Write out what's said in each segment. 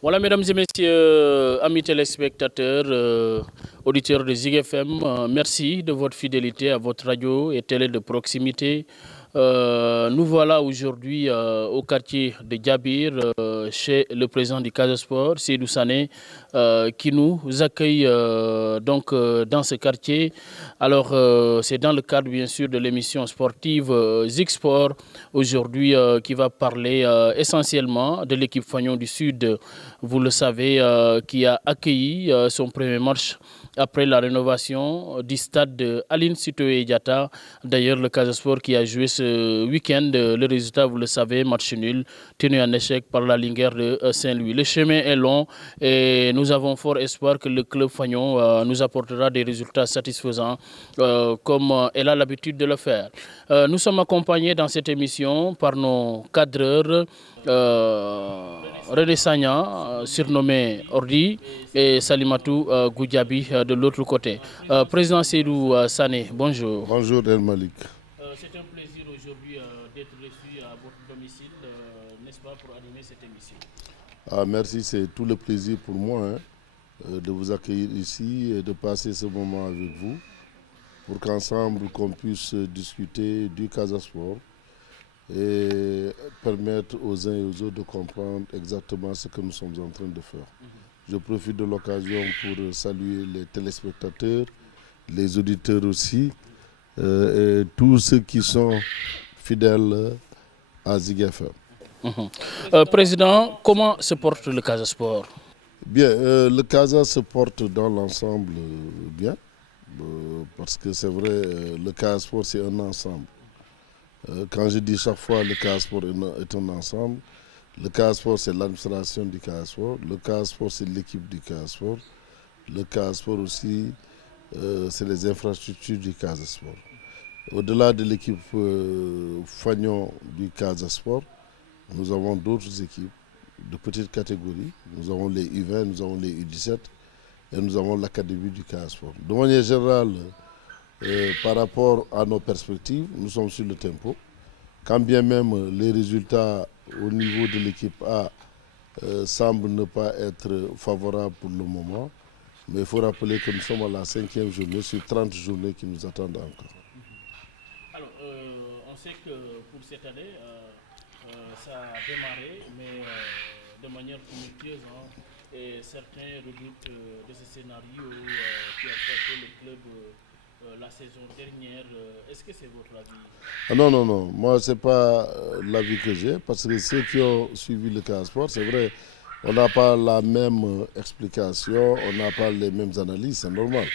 Voilà, mesdames et messieurs, amis téléspectateurs, auditeurs de Zig FM, merci de votre fidélité à votre radio et télé de proximité. Nous voilà aujourd'hui au quartier de Djabir, chez le président du Casa Sport, Seydou Sané, qui nous accueille dans ce quartier. Alors, c'est dans le cadre, bien sûr, de l'émission sportive Zig Sport, aujourd'hui, qui va parler essentiellement de l'équipe Fagnon du Sud, vous le savez, qui a accueilli son premier match après la rénovation du stade de Aline Sitoé Diatta. D'ailleurs, le Casa Sport qui a joué ce week-end, le résultat, vous le savez, match nul, tenu en échec par la Linguère de Saint-Louis. Le chemin est long et nous avons fort espoir que le club Fagnon nous apportera des résultats satisfaisants comme elle a l'habitude de le faire. Nous sommes accompagnés dans cette émission par nos cadreurs. René Sagna, surnommé Ordi, et Salimatou Goudjabi de l'autre côté. Président Seydou Sané, bonjour. Bonjour El Malik. C'est un plaisir aujourd'hui d'être reçu à votre domicile, n'est-ce pas, pour animer cette émission. Merci, c'est tout le plaisir pour moi de vous accueillir ici et de passer ce moment avec vous pour qu'ensemble qu'on puisse discuter du Casa Sport et permettre aux uns et aux autres de comprendre exactement ce que nous sommes en train de faire. Je profite de l'occasion pour saluer les téléspectateurs, les auditeurs aussi, et tous ceux qui sont fidèles à Zig FM. Président, comment se porte le Casa Sport? Bien, le Casa se porte dans l'ensemble bien, parce que c'est vrai, le Casa Sport c'est un ensemble. Quand je dis chaque fois le Casa Sport est un ensemble, le Casa Sport c'est l'administration du Casa Sport, le Casa Sport c'est l'équipe du Casa Sport, le Casa Sport aussi c'est les infrastructures du Casa Sport. Au-delà de l'équipe Fagnon du Casa Sport, nous avons d'autres équipes de petites catégories. Nous avons les U20, nous avons les U17 et nous avons l'académie du Casa Sport. De manière générale, par rapport à nos perspectives, nous sommes sur le tempo. Quand bien même les résultats au niveau de l'équipe A semblent ne pas être favorables pour le moment, mais il faut rappeler que nous sommes à la 5e journée sur 30 journées qui nous attendent encore. Alors, on sait que pour cette année, ça a démarré, mais de manière tumultueuse, et certains redoutent de ce scénario qui a frappé le club la saison dernière. Est-ce que c'est votre avis? Non, non, non. Moi, ce n'est pas l'avis que j'ai, parce que ceux qui ont suivi le Casa Sport, c'est vrai, on n'a pas la même explication, on n'a pas les mêmes analyses, c'est normal.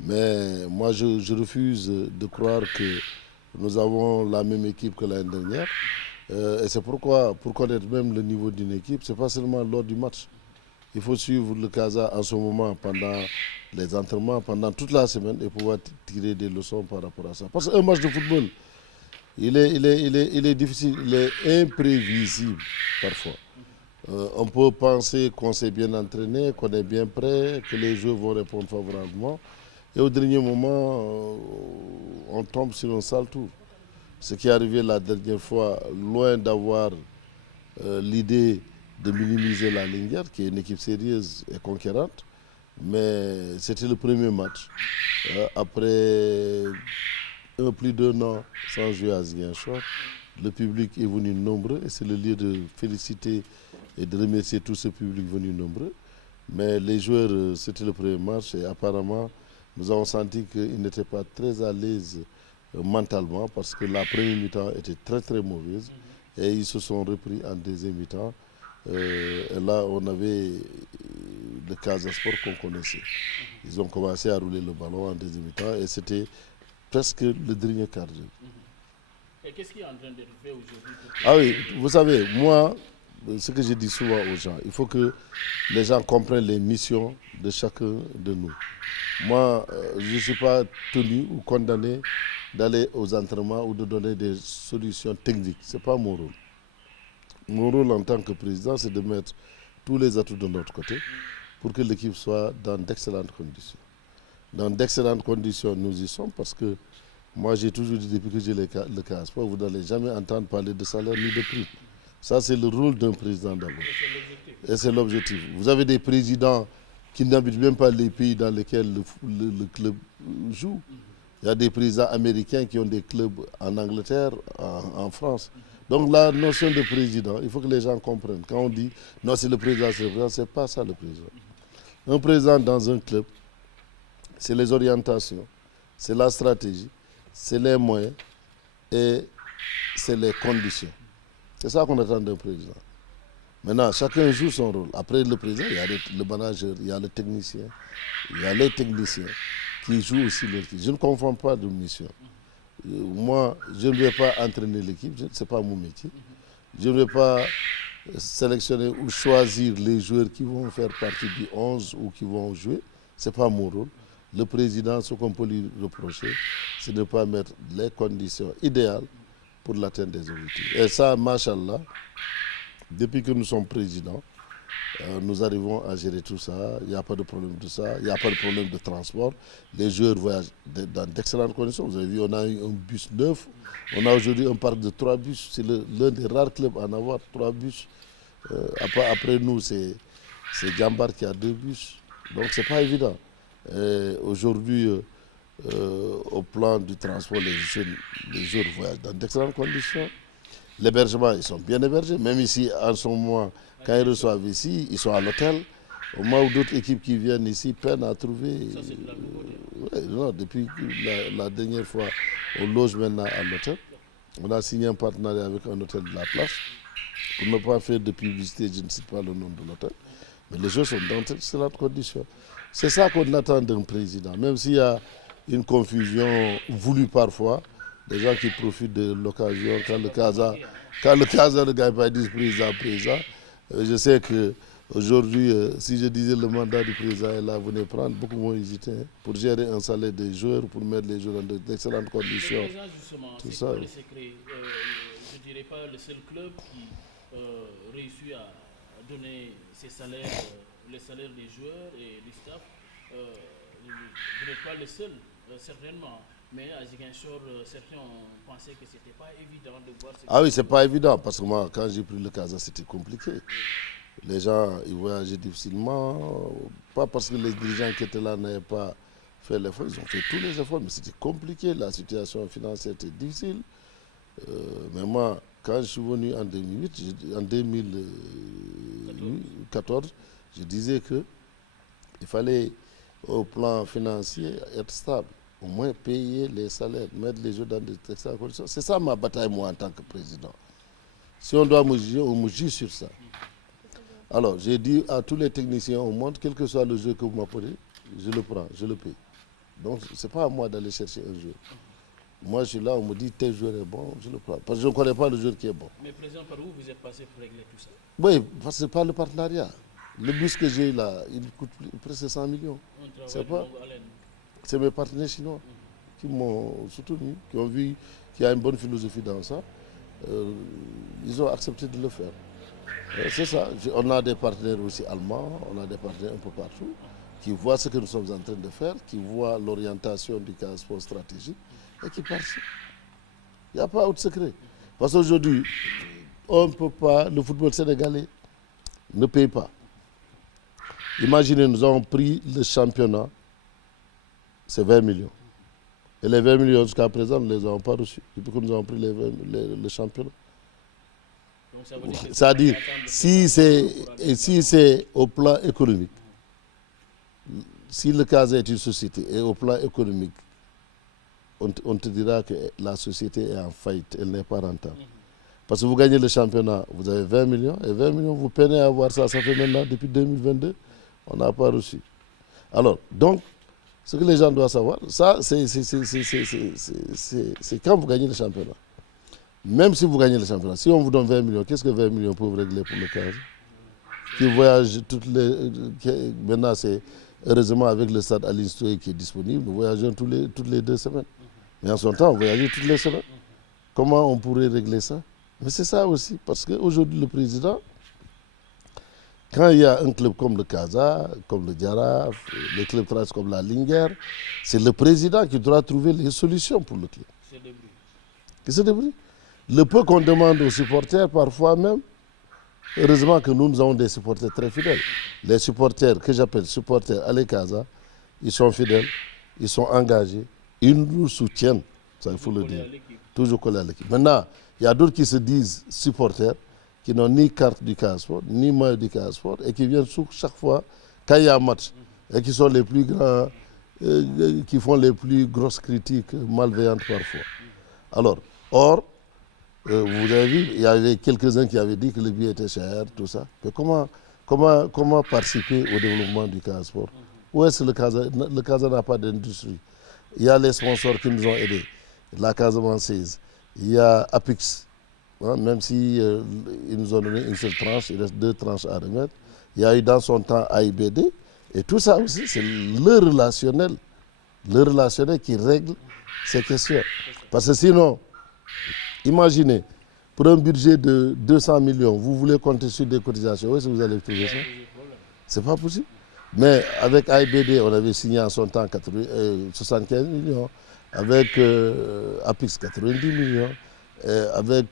Mais moi, je refuse de croire que nous avons la même équipe que l'année dernière. Et c'est pourquoi, pour connaître même le niveau d'une équipe, ce n'est pas seulement lors du match. Il faut suivre le Casa en ce moment pendant les entraînements, pendant toute la semaine et pouvoir tirer des leçons par rapport à ça. Parce qu'un match de football, il est difficile, il est imprévisible parfois. On peut penser qu'on s'est bien entraîné, qu'on est bien prêt, que les joueurs vont répondre favorablement. Et au dernier moment, on tombe sur un sale tour. Ce qui est arrivé la dernière fois, loin d'avoir l'idée de minimiser la Linguère, qui est une équipe sérieuse et conquérante, mais c'était le premier match. Après plus d'un an sans jouer à Ziguinchor, le public est venu nombreux et c'est le lieu de féliciter et de remercier tout ce public venu nombreux. Mais les joueurs, c'était le premier match et apparemment, nous avons senti qu'ils n'étaient pas très à l'aise mentalement parce que la première mi-temps était très très mauvaise et ils se sont repris en deuxième mi-temps. Et là, on avait le Casa Sport qu'on connaissait. Ils ont commencé à rouler le ballon en deuxième mi-temps et c'était presque le dernier quart d'heure. Et qu'est-ce qui est en train d'être fait aujourd'hui? Ah oui, vous savez, moi, ce que je dis souvent aux gens, il faut que les gens comprennent les missions de chacun de nous. Moi, je ne suis pas tenu ou condamné d'aller aux entraînements ou de donner des solutions techniques. Ce n'est pas mon rôle. Mon rôle en tant que président, c'est de mettre tous les atouts de notre côté pour que l'équipe soit dans d'excellentes conditions. Dans d'excellentes conditions, nous y sommes parce que moi, j'ai toujours dit depuis que j'ai le cas sport, vous n'allez jamais entendre parler de salaire ni de prix. Ça, c'est le rôle d'un président d'abord. Et c'est l'objectif. Vous avez des présidents qui n'habitent même pas les pays dans lesquels le club joue. Il y a des présidents américains qui ont des clubs en Angleterre, en France. Donc la notion de président, il faut que les gens comprennent. Quand on dit non, c'est le président, ce n'est pas ça le président. Un président dans un club, c'est les orientations, c'est la stratégie, c'est les moyens et c'est les conditions. C'est ça qu'on attend d'un président. Maintenant, chacun joue son rôle. Après le président, il y a le manager, il y a le technicien, il y a les techniciens qui jouent aussi leur équipe. Je ne confonds pas de mission. Moi, je ne vais pas entraîner l'équipe, ce n'est pas mon métier. Je ne vais pas sélectionner ou choisir les joueurs qui vont faire partie du 11 ou qui vont jouer. Ce n'est pas mon rôle. Le président, ce qu'on peut lui reprocher, c'est de ne pas mettre les conditions idéales pour l'atteinte des objectifs. Et ça, machallah, depuis que nous sommes présidents, nous arrivons à gérer tout ça. Il n'y a pas de problème de ça. Il n'y a pas de problème de transport. Les joueurs voyagent dans d'excellentes conditions. Vous avez vu, on a eu un bus neuf. On a aujourd'hui un parc de 3 bus. C'est l'un des rares clubs à en avoir 3 bus. Après nous, c'est Djambar qui a 2 bus. Donc, ce n'est pas évident. Aujourd'hui, au plan du transport, les joueurs voyagent dans d'excellentes conditions. L'hébergement, ils sont bien hébergés. Même ici, en ce moment, quand ils reçoivent ici, ils sont à l'hôtel. Au moment où d'autres équipes qui viennent ici peinent à trouver. Ça, c'est de la nouveauté. Non, depuis la dernière fois, on loge maintenant à l'hôtel. On a signé un partenariat avec un hôtel de la place. Pour ne pas faire de publicité, je ne cite pas le nom de l'hôtel. Mais les choses sont dans d'excellentes conditions. C'est ça qu'on attend d'un président. Même s'il y a une confusion voulue parfois, des gens qui profitent de l'occasion, quand le Casa ne gagne pas 10 président. Je sais qu'aujourd'hui, si je disais le mandat du président est là, venez prendre, beaucoup vont hésiter pour gérer un salaire des joueurs, pour mettre les joueurs dans d'excellentes conditions. Le président, justement, c'est quoi le secret? Je ne dirais pas le seul club qui réussit à donner ses salaires, les salaires des joueurs et du staff. Vous n'êtes pas le seul, certainement. Mais à Ziguinchor, certains ont pensé que ce n'était pas évident de voir... Ah oui, ce n'est pas évident, parce que moi, quand j'ai pris le Casa, c'était compliqué. Les gens, ils voyageaient difficilement, pas parce que les dirigeants qui étaient là n'avaient pas fait l'effort, ils ont fait tous les efforts, mais c'était compliqué, la situation financière était difficile. Mais moi, quand je suis venu en 2014, je disais qu'il fallait, au plan financier, être stable. Au moins payer les salaires, mettre les gens dans des excellentes conditions. C'est ça ma bataille, moi, en tant que président. Si on doit me juger, on me juge sur ça. Alors, j'ai dit à tous les techniciens au monde, quel que soit le jeu que vous m'apportez, je le prends, je le paye. Donc, ce n'est pas à moi d'aller chercher un jeu. Moi, je suis là, on me dit, tel joueur est bon, je le prends. Parce que je ne connais pas le joueur qui est bon. Mais président, par où vous êtes passé pour régler tout ça? Oui, parce que ce n'est pas le partenariat. Le bus que j'ai là, il coûte presque 100 millions. C'est mes partenaires chinois qui m'ont soutenu, qui ont vu qu'il y a une bonne philosophie dans ça. Ils ont accepté de le faire. C'est ça. On a des partenaires aussi allemands, on a des partenaires un peu partout, qui voient ce que nous sommes en train de faire, qui voient l'orientation du Casa Sport stratégique et qui participent. Il n'y a pas autre secret. Parce qu'aujourd'hui, on ne peut pas, le football sénégalais ne paye pas. Imaginez, nous avons pris le championnat, c'est 20 millions. Et les 20 millions jusqu'à présent, nous ne les avons pas reçus. Depuis que nous avons pris le championnat. Donc ça veut dire c'est-à-dire, si c'est au plan économique, si le Casa est une société et au plan économique, on te dira que la société est en faillite, elle n'est pas rentable. Parce que vous gagnez le championnat, vous avez 20 millions, et 20 millions, vous peinez à avoir ça. Ça fait maintenant, depuis 2022, on n'a pas reçu. Alors, donc, Ce que les gens doivent savoir, ça, c'est quand vous gagnez le championnat. Même si vous gagnez le championnat, si on vous donne 20 millions, qu'est-ce que 20 millions peuvent régler pour le cas? Qui voyage toutes les. Maintenant, c'est heureusement avec le stade Aline Sitoé qui est disponible, nous voyageons toutes les 2 semaines. Mais en son temps, on voyageait toutes les semaines. Comment on pourrait régler ça? Mais c'est ça aussi, parce qu'aujourd'hui, le président, quand il y a un club comme le Casa, comme le Djaraf, les clubs trans comme la Linguère, c'est le président qui doit trouver les solutions pour le club. Qui se débrouille. Le peu qu'on demande aux supporters, parfois même, heureusement que nous avons des supporters très fidèles. Les supporters que j'appelle supporters à Casa, ils sont fidèles, ils sont engagés, ils nous soutiennent, ça il faut le dire. Toujours collés à l'équipe. Maintenant, il y a d'autres qui se disent supporters, qui n'ont ni carte du Casa Sport, ni maillot du Casa Sport, et qui viennent chaque fois quand il y a un match, et qui sont les plus grands, qui font les plus grosses critiques malveillantes parfois. Alors, vous avez vu, il y avait quelques-uns qui avaient dit que le billet était cher, tout ça. Mais comment participer au développement du Casa Sport? Où est-ce que le Casa n'a pas d'industrie? Il y a les sponsors qui nous ont aidés, la Casamançaise, il y a Apix, hein, même si ils nous ont donné une seule tranche, il reste 2 tranches à remettre. Il y a eu dans son temps AIBD, et tout ça aussi, c'est le relationnel qui règle ces questions. Parce que sinon, imaginez, pour un budget de 200 millions, vous voulez compter sur des cotisations, où est-ce que vous allez trouver ça? C'est pas possible. Mais avec AIBD, on avait signé en son temps 75 millions, avec Apix 90 millions, avec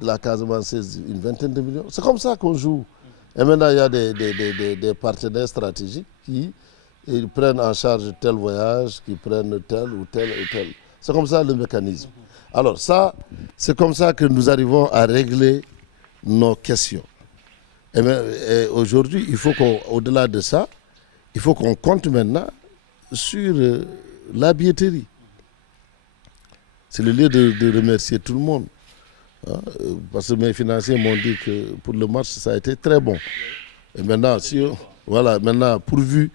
la Casamançaise une vingtaine de millions. C'est comme ça qu'on joue. Et maintenant, il y a des partenaires stratégiques qui prennent en charge tel voyage, qui prennent tel ou tel ou tel. C'est comme ça le mécanisme. Alors ça, c'est comme ça que nous arrivons à régler nos questions. Et aujourd'hui, il faut qu'au-delà de ça, il faut qu'on compte maintenant sur la billetterie. C'est le lieu de remercier tout le monde. Hein, parce que mes financiers m'ont dit que pour le match, ça a été très bon. Et maintenant, maintenant, pourvu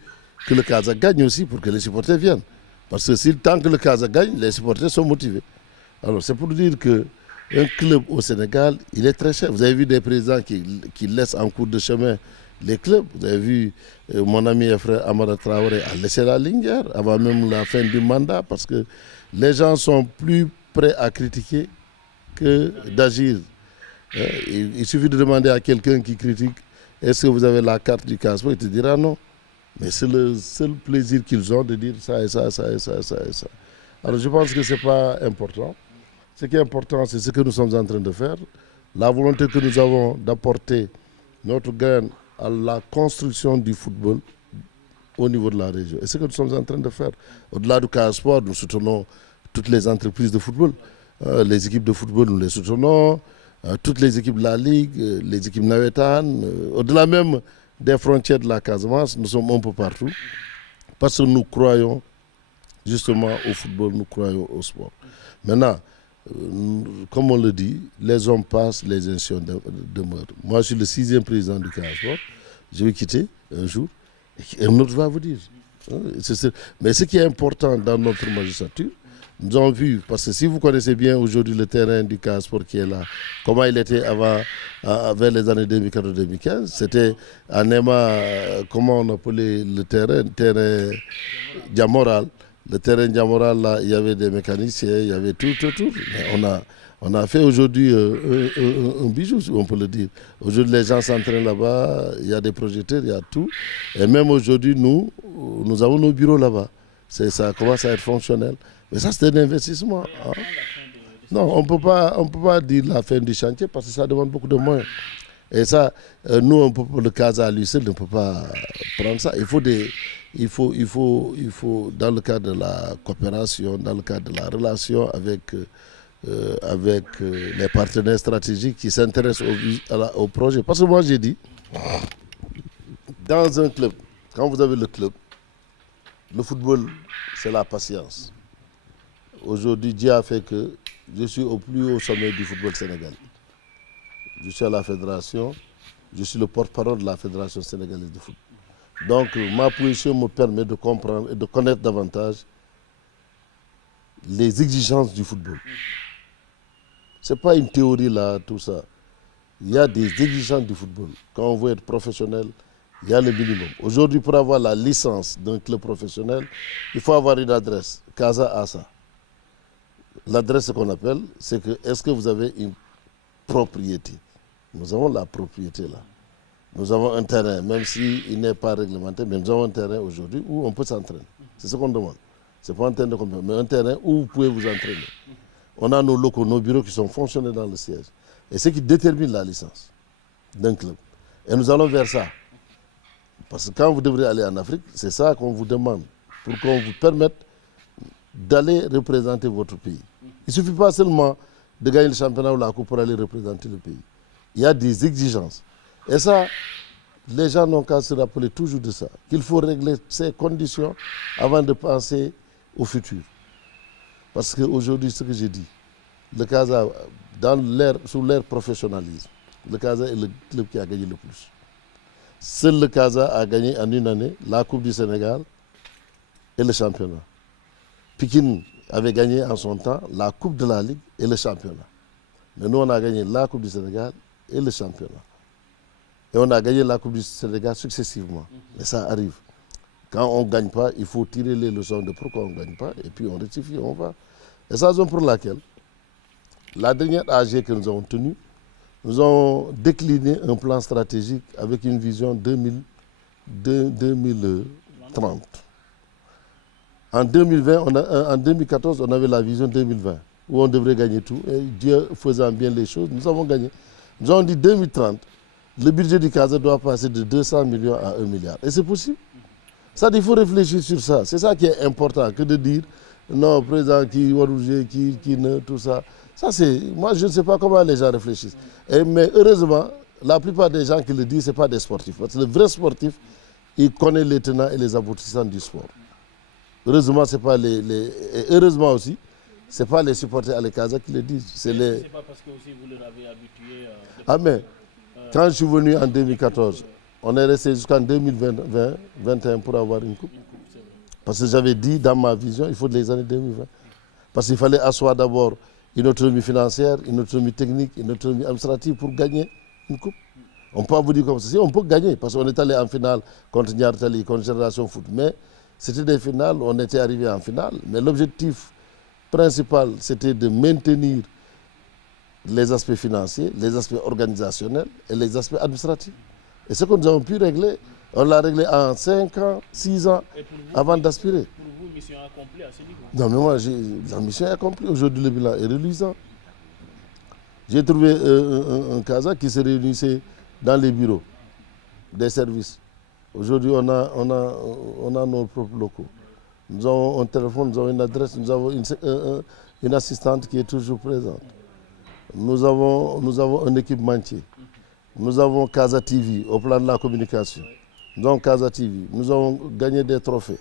que le Casa gagne aussi, pour que les supporters viennent. Parce que tant que le Casa gagne, les supporters sont motivés. Alors, c'est pour dire qu'un club au Sénégal, il est très cher. Vous avez vu des présidents qui laissent en cours de chemin les clubs. Vous avez vu mon ami et frère Amara Traoré a laissé la Linguère avant même la fin du mandat parce que les gens sont plus prêts à critiquer que d'agir. Il suffit de demander à quelqu'un qui critique est-ce que vous avez la carte du Casa Sport, il te dira non. Mais c'est le seul plaisir qu'ils ont de dire ça et ça, ça et ça, ça et ça. Alors je pense que ce n'est pas important. Ce qui est important, c'est ce que nous sommes en train de faire. La volonté que nous avons d'apporter notre graine à la construction du football au niveau de la région. Et ce que nous sommes en train de faire. Au-delà du Casa Sport, nous soutenons toutes les entreprises de football. Les équipes de football, nous les soutenons. Toutes les équipes de la Ligue, les équipes navétanes. Au-delà même des frontières de la Casamance, nous sommes un peu partout. Parce que nous croyons justement au football, nous croyons au sport. Maintenant, comme on le dit, les hommes passent, les institutions demeurent. Moi, je suis le 6e président du Casa Sport. Je vais quitter un jour et un autre va vous dire. Mais ce qui est important dans notre magistrature, nous avons vu, parce que si vous connaissez bien aujourd'hui le terrain du Casa Sport qui est là, comment il était avant, vers les années 2014-2015, c'était à Nema, comment on appelait le terrain Diamoral. Le terrain Diamoral, là, il y avait des mécaniciens, il y avait tout. Mais on a fait aujourd'hui un bijou, on peut le dire. Aujourd'hui, les gens s'entraînent là-bas, il y a des projecteurs, il y a tout. Et même aujourd'hui, nous avons nos bureaux là-bas. Ça commence à être fonctionnel. Mais ça, c'est un investissement. Hein. Non, on ne peut pas dire la fin du chantier parce que ça demande beaucoup de moyens. Et ça, nous, le Casa à lui seul ne peut pas prendre ça. Il faut, dans le cadre de la coopération, dans le cadre de la relation avec les partenaires stratégiques qui s'intéressent au projet. Parce que moi, j'ai dit, dans un club, quand vous avez le club, le football, c'est la patience. Aujourd'hui, Dieu a fait que je suis au plus haut sommet du football sénégalais. Je suis à la fédération, je suis le porte-parole de la fédération sénégalaise de football. Donc ma position me permet de comprendre et de connaître davantage les exigences du football. Ce n'est pas une théorie là, tout ça. Il y a des exigences du football. Quand on veut être professionnel, il y a le minimum. Aujourd'hui, pour avoir la licence d'un club professionnel, il faut avoir une adresse. Casa a ça. L'adresse qu'on appelle, c'est que est-ce que vous avez une propriété? Nous avons la propriété là. Nous avons un terrain, même s'il n'est pas réglementé, mais nous avons un terrain aujourd'hui où on peut s'entraîner. C'est ce qu'on demande. Ce n'est pas un terrain de compétition, mais un terrain où vous pouvez vous entraîner. On a nos locaux, nos bureaux qui sont fonctionnels dans le siège. Et c'est ce qui détermine la licence d'un club. Et nous allons vers ça. Parce que quand vous devrez aller en Afrique, c'est ça qu'on vous demande, pour qu'on vous permette d'aller représenter votre pays. Il ne suffit pas seulement de gagner le championnat ou la coupe pour aller représenter le pays. Il y a des exigences. Et ça, les gens n'ont qu'à se rappeler toujours de ça, qu'il faut régler ces conditions avant de penser au futur. Parce qu'aujourd'hui, ce que j'ai dit, le Casa, sous l'ère professionnalisme, le Casa est le club qui a gagné le plus. Seul le Casa a gagné en une année la Coupe du Sénégal et le championnat. Pikine avait gagné en son temps la Coupe de la Ligue et le championnat. Mais nous, on a gagné la Coupe du Sénégal et le championnat. Et on a gagné la Coupe du Sénégal successivement. Mais ça arrive. Quand on ne gagne pas, il faut tirer les leçons de pourquoi on ne gagne pas. Et puis on rectifie, on va. Et c'est la raison pour laquelle, la dernière AG que nous avons tenue, nous avons décliné un plan stratégique avec une vision 2030. En 2014, on avait la vision 2020, où on devrait gagner tout. Et Dieu faisant bien les choses, nous avons gagné. Nous avons dit 2030, le budget du Casa doit passer de 200 millions à 1 milliard. Et c'est possible. Ça, il faut réfléchir sur ça. C'est ça qui est important, que de dire, non, président qui ne, tout ça. Ça, c'est. Moi, je ne sais pas comment les gens réfléchissent. Mais heureusement, la plupart des gens qui le disent, ce n'est pas des sportifs. Parce que le vrai sportif, il connaît les tenants et les aboutissants du sport. Heureusement, c'est pas heureusement aussi, ce n'est pas les supporters à l'Ekaza qui le disent. C'est pas parce que aussi vous leur avez habitué. Ah, mais quand je suis venu en 2014, on est resté jusqu'en 2021 pour avoir une coupe. Parce que j'avais dit dans ma vision, il faut les années 2020. Parce qu'il fallait asseoir d'abord une autonomie financière, une autonomie technique, une autonomie administrative pour gagner une coupe. On peut pas vous dire comme ça. Si on peut gagner, parce qu'on est allé en finale contre Niartali, contre Génération Foot. Mais c'était des finales, on était arrivé en finale. Mais l'objectif principal, c'était de maintenir les aspects financiers, les aspects organisationnels et les aspects administratifs. Et ce que nous avons pu régler, on l'a réglé en 5 ans, 6 ans, avant d'aspirer. Pour vous, mission accomplie à ce niveau? Non, mais moi, la mission est accomplie. Aujourd'hui, le bilan est reluisant. J'ai trouvé un Casa qui se réunissait dans les bureaux des services. Aujourd'hui, on a nos propres locaux. Nous avons un téléphone, nous avons une adresse, nous avons une assistante qui est toujours présente. Nous avons un équipementier. Nous avons Casa TV au plan de la communication. Nous avons Casa TV. Nous avons gagné des trophées.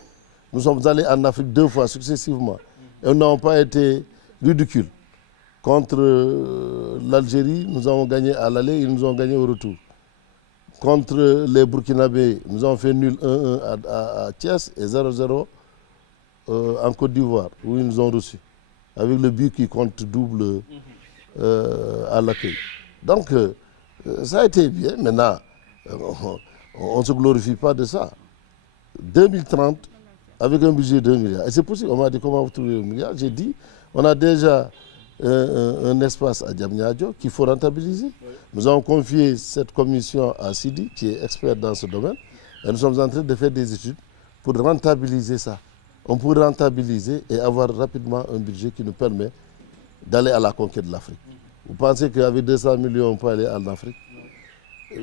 Nous sommes allés en Afrique 2 fois successivement. Et nous n'avons pas été ridicules. Contre l'Algérie, nous avons gagné à l'aller, ils nous ont gagné au retour. Contre les Burkinabés, nous avons fait nul 1-1 à Thiès et 0-0 en Côte d'Ivoire, où ils nous ont reçus. Avec le but qui compte double à l'accueil. Donc, ça a été bien. Maintenant, on ne se glorifie pas de ça. 2030, avec un budget de 1 milliard. Et c'est possible. On m'a dit comment vous trouvez 1 milliard. J'ai dit, on a déjà un espace à Diamniadio qu'il faut rentabiliser. Oui. Nous avons confié cette commission à Sidi, qui est expert dans ce domaine. Et nous sommes en train de faire des études pour rentabiliser ça. On peut rentabiliser et avoir rapidement un budget qui nous permet d'aller à la conquête de l'Afrique. Vous pensez qu'avec 200 millions, on peut aller en Afrique?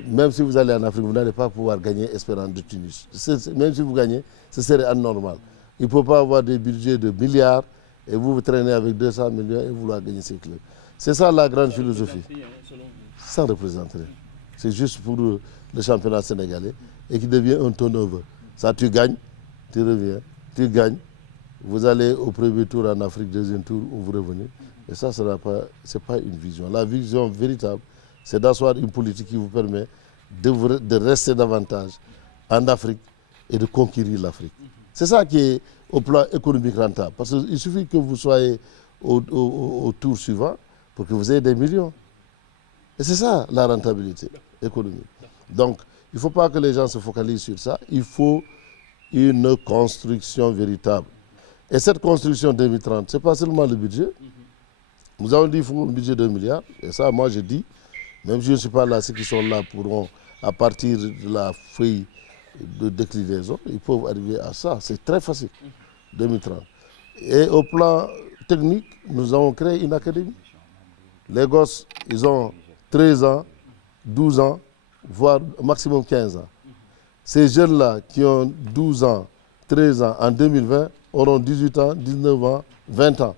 Même si vous allez en Afrique, vous n'allez pas pouvoir gagner Espérance de Tunis. Même si vous gagnez, ce serait anormal. Il ne faut pas avoir des budgets de milliards et vous vous traînez avec 200 millions et vouloir gagner ces clubs. C'est ça la grande philosophie. Ça représente rien. C'est juste pour le championnat sénégalais et qui devient un turnover. Ça, tu gagnes, tu reviens, tu gagnes. Vous allez au premier tour en Afrique, deuxième tour, où vous revenez. Et ça, ce n'est pas une vision. La vision véritable, c'est d'asseoir une politique qui vous permet de rester davantage en Afrique et de conquérir l'Afrique. C'est ça qui est au plan économique rentable. Parce qu'il suffit que vous soyez au tour suivant pour que vous ayez des millions. Et c'est ça la rentabilité économique. Donc, il ne faut pas que les gens se focalisent sur ça. Il faut une construction véritable. Et cette construction 2030, ce n'est pas seulement le budget. Nous avons dit qu'il faut un budget de 1 milliard. Et ça, moi, je dis, même si je ne suis pas là, ceux qui sont là pourront, à partir de la feuille de déclinaison, ils peuvent arriver à ça. C'est très facile, 2030. Et au plan technique, nous avons créé une académie. Les gosses, ils ont 13 ans, 12 ans, voire maximum 15 ans. Ces jeunes-là qui ont 12 ans, 13 ans, en 2020, auront 18 ans, 19 ans, 20 ans.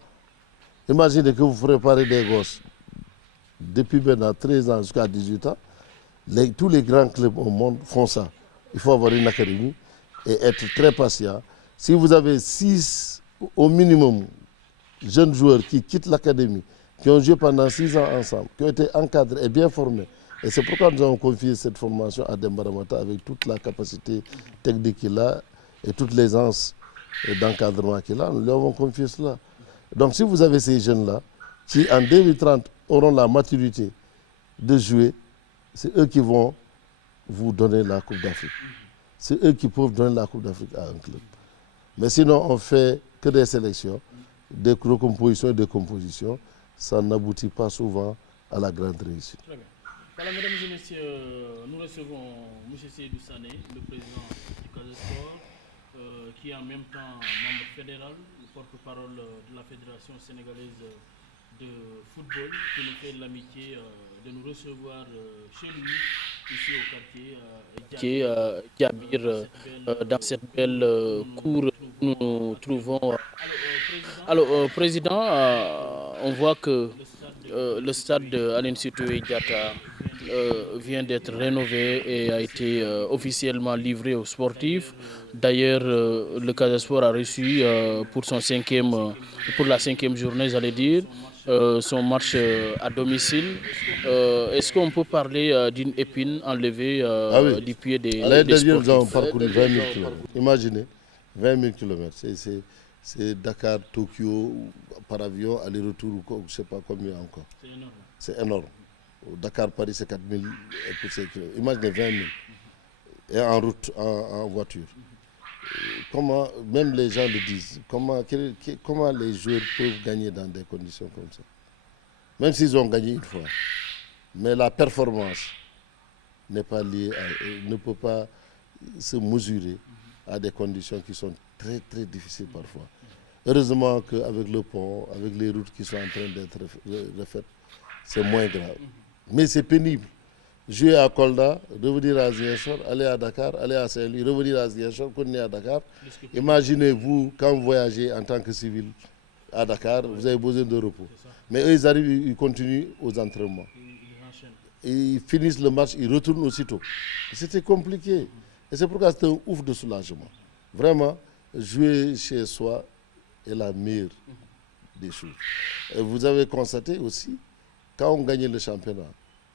Imaginez que vous préparez des gosses depuis maintenant 13 ans jusqu'à 18 ans. Tous les grands clubs au monde font ça. Il faut avoir une académie et être très patient. Si vous avez 6 au minimum jeunes joueurs qui quittent l'académie, qui ont joué pendant 6 ans ensemble, qui ont été encadrés et bien formés, et c'est pourquoi nous avons confié cette formation à Demba Ramata avec toute la capacité technique qu'il a et toute l'aisance d'encadrement qu'il a, nous lui avons confié cela. Donc si vous avez ces jeunes-là, qui en 2030 auront la maturité de jouer, c'est eux qui vont vous donner la Coupe d'Afrique. C'est eux qui peuvent donner la Coupe d'Afrique à un club. Mais sinon, on fait que des sélections, des recompositions et des compositions. Ça n'aboutit pas souvent à la grande réussite. Très bien. Voilà, mesdames et messieurs, nous recevons M. Seydou Sané, le président du Casa Sport, qui est en même temps membre fédéral, porte-parole de la Fédération sénégalaise de football, qui nous fait l'amitié de nous recevoir chez lui, ici au quartier Diabir, dans cette belle cour où nous nous trouvons. Alors, Président, on voit que le stade de Aline Sitoé Diatta vient d'être rénové et a été officiellement livré aux sportifs. D'ailleurs, le Casa Sport a reçu pour la cinquième journée, j'allais dire, son match à domicile. Est-ce qu'on peut parler d'une épine enlevée du pied des sportifs? Nous avons parcouru 20 000 km. Imaginez, 20 000 km. C'est Dakar, Tokyo, par avion, aller-retour, je ne sais pas combien encore. C'est énorme. C'est énorme. Dakar-Paris, c'est 4 000 km. Imaginez 20 000. Et en route, en voiture. Comment, même les gens le disent, comment les joueurs peuvent gagner dans des conditions comme ça? Même s'ils ont gagné une fois. Mais la performance n'est pas liée ne peut pas se mesurer à des conditions qui sont très très difficiles parfois. Heureusement qu'avec le pont, avec les routes qui sont en train d'être refaites, c'est moins grave. Mais c'est pénible. Jouer à Kolda, revenir à Ziguinchor, aller à Dakar, aller à Saint-Louis, revenir à Ziguinchor, continuer à Dakar. Imaginez-vous, quand vous voyagez en tant que civil à Dakar, vous avez besoin de repos. Mais eux, ils arrivent, ils continuent aux entraînements. Ils finissent le match, ils retournent aussitôt. C'était compliqué. Et c'est pourquoi c'était un ouf de soulagement. Vraiment, jouer chez soi est la meilleure des choses. Et vous avez constaté aussi, quand on gagnait le championnat,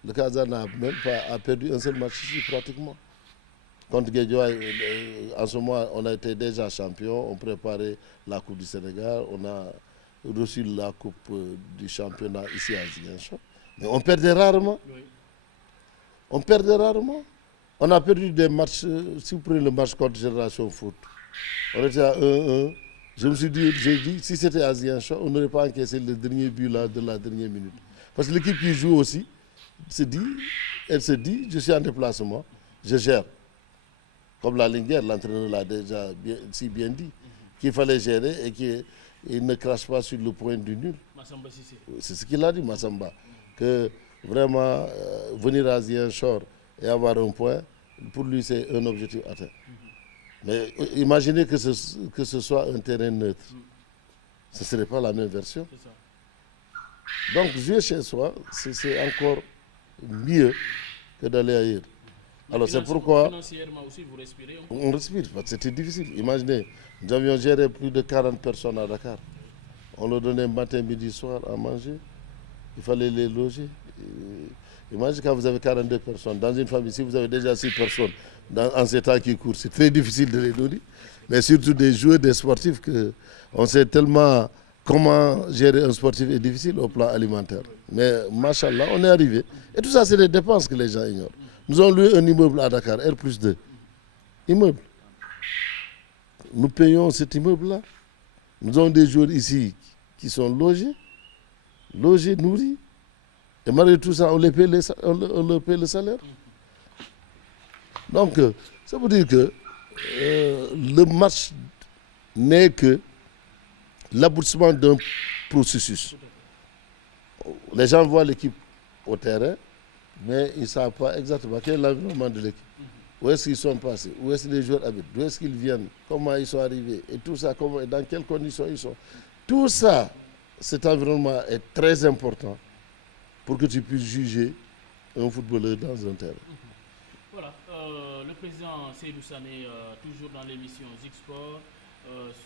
le Casa n'a même pas perdu un seul match ici pratiquement. Contre Guédiawaye, en ce moment, on a été déjà champion, on préparait la Coupe du Sénégal, on a reçu la Coupe du championnat ici à Ziguinchor. Mais on perdait rarement. Oui. On perdait rarement. On a perdu des matchs, si vous prenez le match contre Génération Foot, on était à 1-1. Je me suis dit, j'ai dit, si c'était à Ziguinchor, on n'aurait pas encaissé le dernier but là, de la dernière minute. Parce que l'équipe qui joue aussi, elle se dit, je suis en déplacement, je gère. Comme la Linguère, l'entraîneur l'a déjà si bien dit, qu'il fallait gérer et qu'il ne crache pas sur le point du nul. C'est ce qu'il a dit, Massamba. Que vraiment, venir à Ziguinchor et avoir un point, pour lui, c'est un objectif atteint. Mais imaginez que ce soit un terrain neutre. Ce ne serait pas la même version. Donc, jouer chez soi, c'est encore mieux que d'aller ailleurs. Alors c'est pourquoi financièrement aussi vous respirez. On respire, parce que c'était difficile. Imaginez, nous avions géré plus de 40 personnes à Dakar. On leur donnait matin, midi, soir à manger. Il fallait les loger. Imaginez quand vous avez 42 personnes. Dans une famille, si vous avez déjà 6 personnes en ces temps qui courent, c'est très difficile de les nourrir. Mais surtout des joueurs, des sportifs, qu'on sait tellement comment gérer un sportif est difficile au plan alimentaire. Mais machallah, on est arrivé. Et tout ça, c'est des dépenses que les gens ignorent. Nous avons loué un immeuble à Dakar, R+2. Immeuble. Nous payons cet immeuble-là. Nous avons des joueurs ici qui sont logés, nourris. Et malgré tout ça, on leur paye le salaire. Donc, ça veut dire que le match n'est que l'aboutissement d'un processus. Les gens voient l'équipe au terrain, mais ils ne savent pas exactement quel est l'environnement de l'équipe. Où est-ce qu'ils sont passés, où est-ce que les joueurs habitent, d'où est-ce qu'ils viennent, comment ils sont arrivés, et tout ça, dans quelles conditions ils sont. Tout ça, cet environnement est très important pour que tu puisses juger un footballeur dans un terrain. Voilà, le président Seydou Sané, toujours dans l'émission Zik Sport,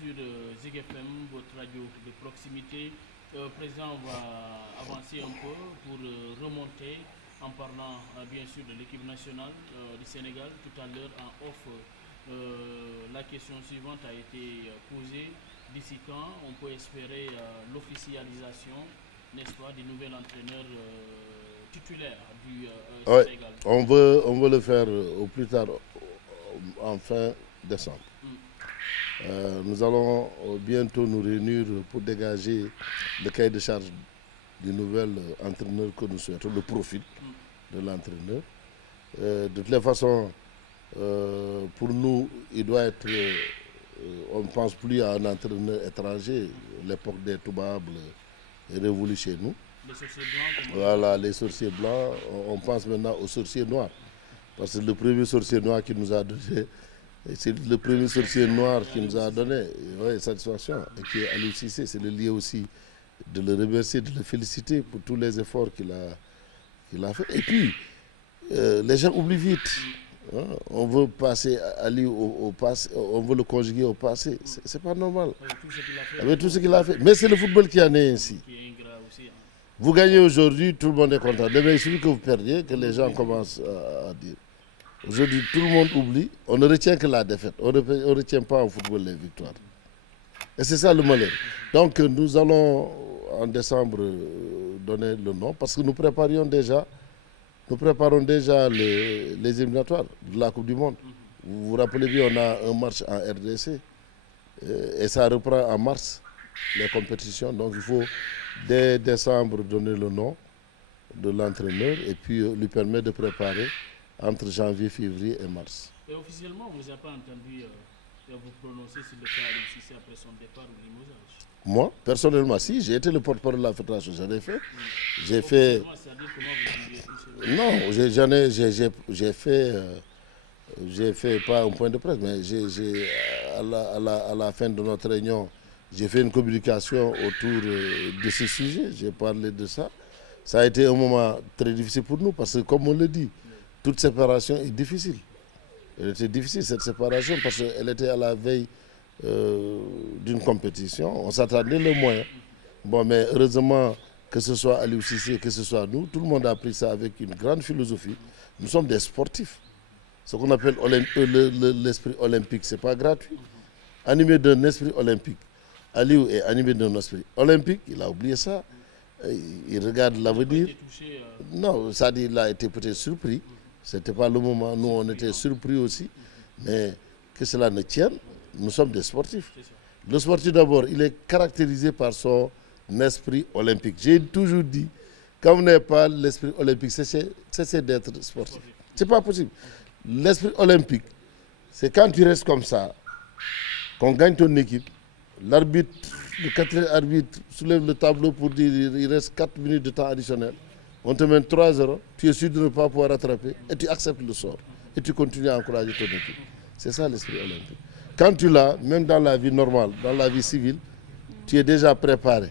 sur Zik FM, votre radio de proximité. Président, on va avancer un peu pour remonter en parlant bien sûr de l'équipe nationale du Sénégal. Tout à l'heure en off, la question suivante a été posée. D'ici quand on peut espérer l'officialisation, n'est-ce pas, du nouvel entraîneur titulaire du Sénégal? On veut le faire au plus tard, en fin décembre. Nous allons bientôt nous réunir pour dégager le cahier de charge du nouvel entraîneur que nous souhaitons, le profil de l'entraîneur. De toutes les façons, pour nous, il doit être, on ne pense plus à un entraîneur étranger. L'époque des Toubables est révolue chez nous. Les sorciers blancs. Voilà, les sorciers blancs. On pense maintenant aux sorciers noirs. Parce que le premier sorcier noir qui nous a donné, c'est le premier sorcier noir qui nous a donné satisfaction, et qui est Aliou Cissé. C'est le lieu aussi de le remercier, de le féliciter pour tous les efforts qu'il a fait. Et puis, les gens oublient vite. Hein? On veut passer Aliou au passé, on veut le conjuguer au passé. C'est pas normal. Avec tout ce qu'il a fait. Mais c'est le football qui en est ainsi. Vous gagnez aujourd'hui, tout le monde est content. Demain, il suffit que vous perdiez, que les gens commencent à dire. Aujourd'hui, tout le monde oublie. On ne retient que la défaite. On ne retient pas en football les victoires. Et c'est ça le malheur. Donc, nous allons en décembre donner le nom parce que nous préparons déjà les éliminatoires de la Coupe du Monde. Vous vous rappelez bien, on a un match en RDC et ça reprend en mars les compétitions. Donc, il faut dès décembre donner le nom de l'entraîneur et puis lui permettre de préparer entre janvier, février et mars. Et officiellement, vous n'avez pas entendu vous prononcer sur le cas Aliou Cissé après son départ ou limogeage? Moi, personnellement, si, j'ai été le porte-parole de la fédération, j'en ai fait. J'ai fait... Non, j'ai fait pas un point de presse, mais à la fin de notre réunion, j'ai fait une communication autour de ce sujet, j'ai parlé de ça. Ça a été un moment très difficile pour nous parce que, comme on le dit, toute séparation est difficile. Elle était difficile, cette séparation, parce qu'elle était à la veille d'une compétition. On s'attendait le moins. Bon, mais heureusement, que ce soit Aliou Cissé, que ce soit nous, tout le monde a pris ça avec une grande philosophie. Nous sommes des sportifs. Ce qu'on appelle l'esprit olympique, ce n'est pas gratuit. Animé d'un esprit olympique. Aliou est animé d'un esprit olympique, il a oublié ça. Il regarde l'avenir. Non, ça dit, il a été peut-être surpris. Ce n'était pas le moment. Nous, on était surpris aussi. Mais que cela ne tienne, nous sommes des sportifs. Le sportif, d'abord, il est caractérisé par son esprit olympique. J'ai toujours dit, quand vous n'avez pas l'esprit olympique, cessez d'être sportif. Ce n'est pas possible. L'esprit olympique, c'est quand tu restes comme ça, qu'on gagne ton équipe, l'arbitre, le quatrième arbitre soulève le tableau pour dire il reste 4 minutes de temps additionnel. On te mène 3-0, tu es sûr de ne pas pouvoir rattraper et tu acceptes le sort. Et tu continues à encourager ton équipe. C'est ça l'esprit olympique. Quand tu l'as, même dans la vie normale, dans la vie civile, tu es déjà préparé.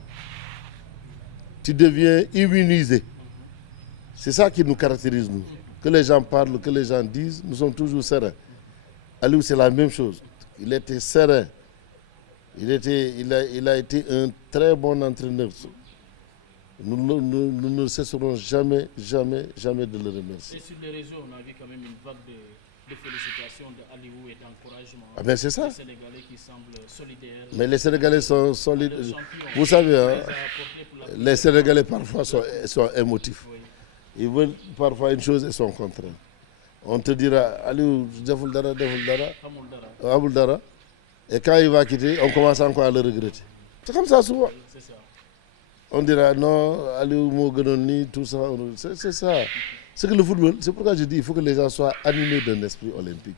Tu deviens immunisé. C'est ça qui nous caractérise, nous. Que les gens parlent, que les gens disent, nous sommes toujours sereins. Aliou, c'est la même chose. Il était serein. Il a été un très bon entraîneur. Nous ne cesserons jamais, jamais, jamais de le remercier. Et sur les réseaux, on a vu quand même une vague de félicitations de Aliou et d'encouragement. Ah ben c'est ça. Les Sénégalais qui semblent solidaires. Mais les Sénégalais sont solides. Le champion, Vous savez, hein, les a apportés pour la les Sénégalais parfois sont émotifs. Oui. Ils veulent parfois une chose et son contraire. On te dira, Aliou, deful dara, Amul dara. amul dara. Et quand il va quitter, on commence encore à le regretter. C'est comme ça souvent. C'est ça. On dira non, Aliou Moganoni, tout ça. C'est ça. C'est que le football, c'est pourquoi je dis il faut que les gens soient animés d'un esprit olympique.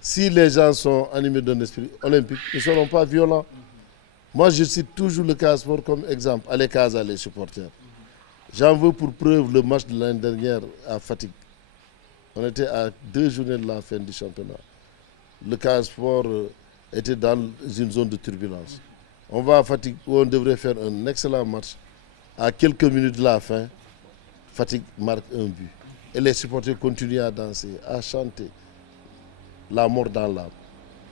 Si les gens sont animés d'un esprit olympique, ils ne seront pas violents. Moi, je cite toujours le Casa Sport comme exemple. Allez, Casa, les supporters. J'en veux pour preuve le match de l'année dernière à Fatigue. On était à 2 journées de la fin du championnat. Le Casa Sport était dans une zone de turbulence. On va à Fatigue où on devrait faire un excellent match. À quelques minutes de la fin, Fatigue marque un but. Et les supporters continuent à danser, à chanter. La mort dans l'âme.